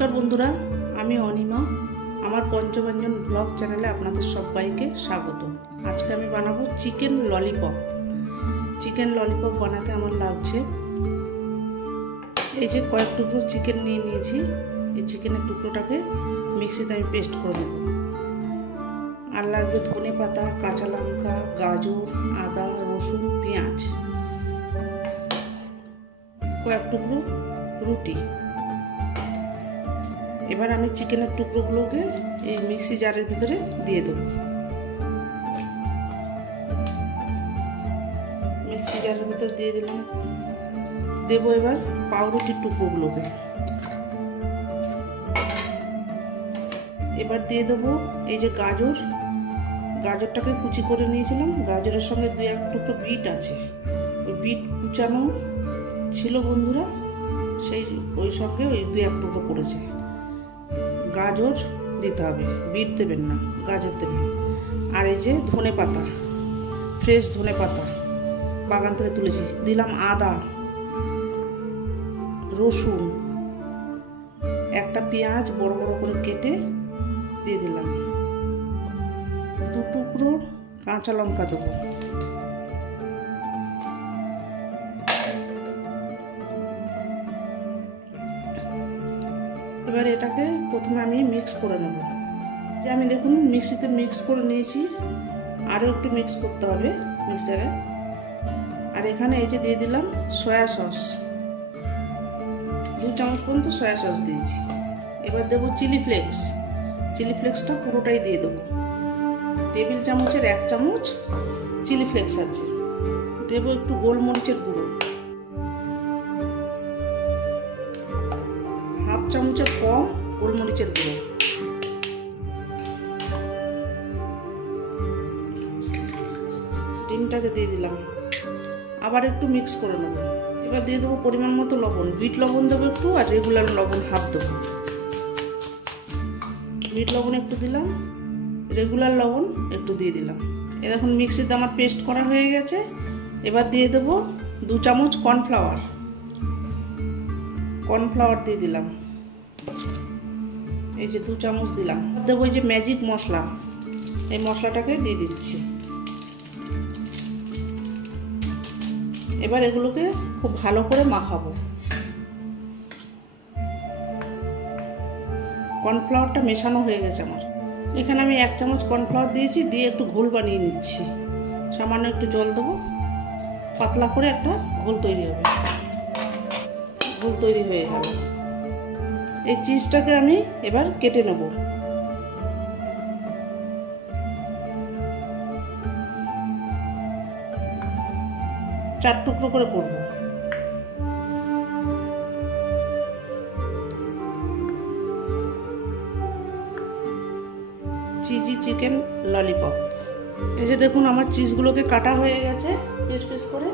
নমস্কার বন্ধুরা, আমি অনিমা। আমার পঞ্চব্যঞ্জন ব্লগ চ্যানেলে আপনাদের সবাইকে স্বাগত। আজকে আমি বানাবো চিকেন ললিপপ। চিকেন ললিপপ বানাতে আমার লাগছে এই যে কয়েক টুকরো চিকেন নিয়ে নিয়েছি। এই চিকেনের টুকরোটাকে মিক্সিতে আমি পেস্ট করে নেব। আর লাগবে ধনে পাতা, কাঁচা লঙ্কা, গাজর, আদা, রসুন, পেঁয়াজ, কয়েক টুকরো রুটি। এবার আমি চিকেনের টুকরোগুলোকে এই মিক্সি জারের ভিতরে দিয়ে দেবো। মিক্সি জারের ভিতরে দিয়ে দিলাম। দেবো এবার পাউরুটির টুকরোগুলোকে। এবার দিয়ে দেবো এই যে গাজর। গাজরটাকে কুচি করে নিয়েছিলাম। গাজরের সঙ্গে দু এক টুকরো বিট আছে। ওই বিট কুচানো ছিল বন্ধুরা, সেই ওই সঙ্গে ওই দু এক টুকরো পড়েছে। গাজর দিতে হবে, বিট দেবেন না, গাজর দেবেন। আর এই যে ধনে পাতা, ফ্রেশ ধনে পাতা বাগান থেকে তুলেছি, দিলাম আদা, রসুন, একটা পেঁয়াজ বড় বড় করে কেটে দিয়ে দিলাম, দু টুকরো কাঁচা লঙ্কা দেবো। এবার এটাকে প্রথমে আমি মিক্স করে নেব। যে আমি দেখুন মিক্সিতে মিক্স করে নিয়েছি, আরও একটু মিক্স করতে হবে মিক্সারে। আর এখানে এই যে দিয়ে দিলাম সয়া সস, 2 চামচ পর্যন্ত সয়া সস দিয়েছি। এবার দেবো চিলি ফ্লেক্স। চিলি ফ্লেক্সটা পুরোটাই দিয়ে দেবো। টেবিল চামচের 1 চামচ চিলি ফ্লেক্স আছে। দেবো একটু গোলমরিচের গুঁড়ো, 1/2 চামচের কম গোলমরিচের গুঁড়ো। ডিমটাকে দিয়ে দিলাম। আবার একটু মিক্স করে নেব। এবার দিয়ে দেবো পরিমাণ মতো লবণ। বিট লবণ দেবো একটু, আর রেগুলার লবণ 1/2 দেবো। বিট লবণ একটু দিলাম, রেগুলার লবণ একটু দিয়ে দিলাম। এখন মিক্সিতে আমার পেস্ট করা হয়ে গেছে। এবার দিয়ে দেবো 2 চামচ কর্নফ্লাওয়ার। কর্নফ্লাওয়ার দিয়ে দিলাম, এই যে 2 চামচ দিলাম। দেবো এই যে ম্যাজিক মশলা, এই মশলাটাকে দিয়ে দিচ্ছি। এবার এগুলোকে খুব ভালো করে মাখাবো। কর্নফ্লাওয়ারটা মেশানো হয়ে গেছে আমার। এখানে আমি 1 চামচ কর্নফ্লাওয়ার দিয়েছি, দিয়ে একটু ঘোল বানিয়ে নিচ্ছি। সামান্য একটু জল দেবো, পাতলা করে একটা ঘোল তৈরি হবে। ঘোল তৈরি হয়ে গেল। এই চিজটাকে আমি এবার কেটে নেব। চার টুকরো করে করব। Cheesy chicken lollipop. এই যে দেখুন আমার চিজগুলোকে কাটা হয়ে গেছে পিস পিস করে।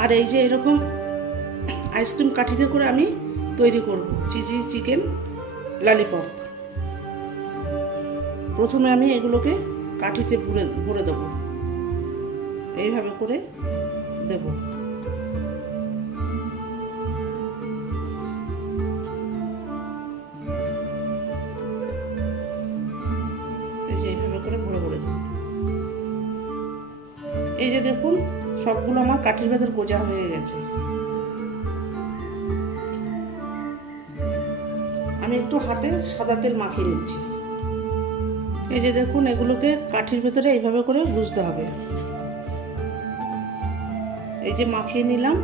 আর এই যে এরকম আইসক্রিম কাঠিতে করে আমি তৈরি করব চিজি চিকেন ললিপপ। প্রথমে আমি এগুলোকে কাঠিতে ভরে দেবো, এইভাবে করে দেব। এই যে এইভাবে করে ভরে ভরে দেব। এই যে দেখুন সবগুলো আমার কাঠির ভেতর গোজা হয়ে গেছে। আমি একটু হাতে সাদা তেল মাখিয়ে নিচ্ছি। এই যে দেখুন এগুলোকে কাঠির ভেতরে এইভাবে করে গুজতে হবে। এই যে মাখিয়ে নিলাম।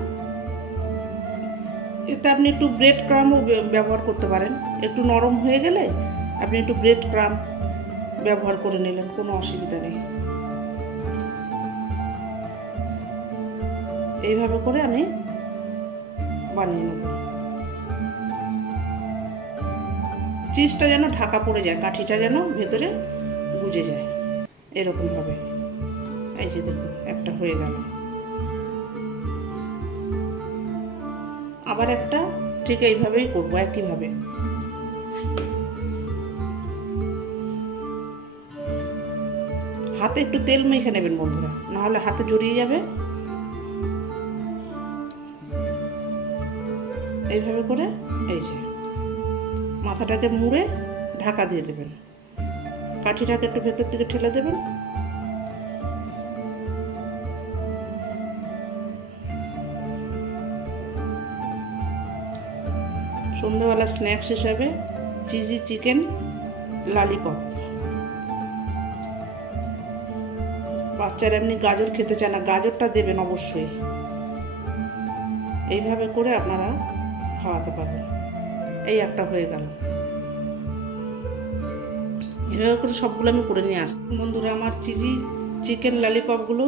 এতে আপনি একটু ব্রেড ক্রাম্বও ব্যবহার করতে পারেন। একটু নরম হয়ে গেলে আপনি একটু ব্রেড ক্রাম্ব ব্যবহার করে নিলেন, কোনো অসুবিধা নেই। এইভাবে করে আমি বানিয়ে নেব। চিজটা যেন ঢাকা পড়ে যায়, কাঠিটা যেন ভেতরে গুজে যায়, এরকম ভাবে। এই যে দেখুন একটা হয়ে গেল। আবার একটা ঠিক এইভাবেই করবো, একইভাবে। হাতে একটু তেল মেখে নেবেন বন্ধুরা, নাহলে হাতে জড়িয়ে যাবে। এইভাবে করে এই যে মাথাটাকে মুড়ে ঢাকা দিয়ে দেবেন। কাঠিটাকে একটু ভেতর দিকে ঠেলে দেবেন। সন্ধ্যাবেলা স্ন্যাক্স হিসাবে চিজি চিকেন ললিপপ। বাচ্চারা এমনি গাজর খেতে চায় না, গাজরটা দেবেন অবশ্যই। এইভাবে করে আপনারা খাওয়াতে পারবেন। এই একটা হয়ে গেল। এভাবে করে সবগুলো আমি করে নিয়ে আসছি। বন্ধুরা, আমার চিজি চিকেন ললিপপগুলো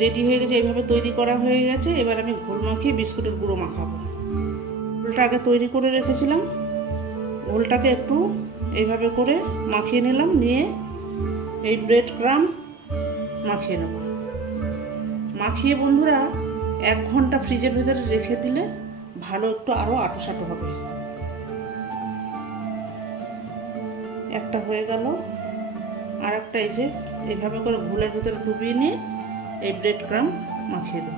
রেডি হয়ে গেছে, এইভাবে তৈরি করা হয়ে গেছে। এবার আমি ঘোল মাখিয়ে বিস্কুটের গুঁড়ো মাখাবো। ঘোলটা আগে তৈরি করে রেখেছিলাম, ঘোলটাকে একটু এইভাবে করে মাখিয়ে নিলাম, নিয়ে এই ব্রেড ক্রাম মাখিয়ে নেব। মাখিয়ে বন্ধুরা 1 ঘন্টা ফ্রিজের ভেতরে রেখে দিলে ভালো একটু আরও আঁটো হবে। একটা হয়ে গেল, আর একটা এই যে এইভাবে করে ঘোলের ভিতরে ডুবিয়ে নিয়ে এই ব্রেড ক্রাম মাখিয়ে দেব।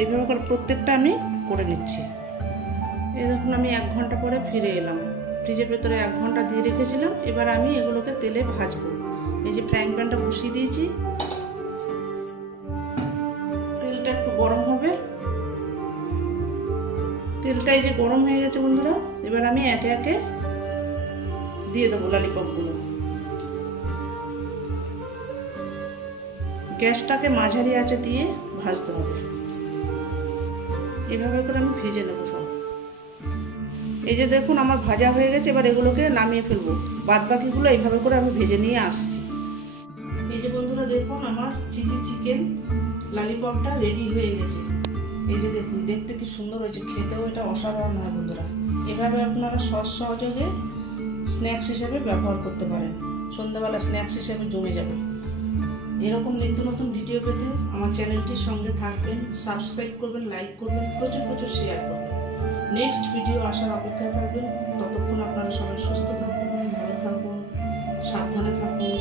এইভাবে করে প্রত্যেকটা আমি করে নিচ্ছি। এই দেখুন, আমি 1 ঘন্টা পরে ফিরে এলাম। ফ্রিজের ভেতরে 1 ঘন্টা দিয়ে রেখেছিলাম। এবার আমি এগুলোকে তেলে ভাজবো। এই যে ফ্রাইং প্যানটা বসিয়ে দিয়েছি, তেলটা একটু গরম হবে। তেলটা এই যে গরম হয়ে গেছে বন্ধুরা। এবার আমি একে একে দিয়ে দেবো ললিপপগুলো। গ্যাসটাকে মাঝারি আঁচে দিয়ে ভাজতে হবে। এভাবে করে আমি ভেজে নেবো সব। এই যে দেখুন, আমার ভাজা হয়ে গেছে। এবার এগুলোকে নামিয়ে ফেলবো। বাদ বাকিগুলো এইভাবে করে আমি ভেজে নিয়ে আসছি। এই যে বন্ধুরা দেখুন, আমার চিজি চিকেন ললিপপটা রেডি হয়ে গেছে। এই যে দেখুন, দেখতে কি সুন্দর হয়েছে, খেতেও এটা অসাধারণ হয় বন্ধুরা। এভাবে আপনারা সহযোগে স্ন্যাক্স হিসেবে ব্যবহার করতে পারেন। সন্ধ্যাবেলা স্ন্যাক্স হিসেবে জমে যাবে। এরকম নিত্য নতুন ভিডিও পেতে আমার চ্যানেলটির সঙ্গে থাকবেন, সাবস্ক্রাইব করবেন, লাইক করবেন, প্রচুর শেয়ার করবেন। নেক্সট ভিডিও আসার অপেক্ষায় থাকবেন। ততক্ষণ আপনারা সবাই সুস্থ থাকুন, ভালো থাকুন, সাবধানে থাকুন।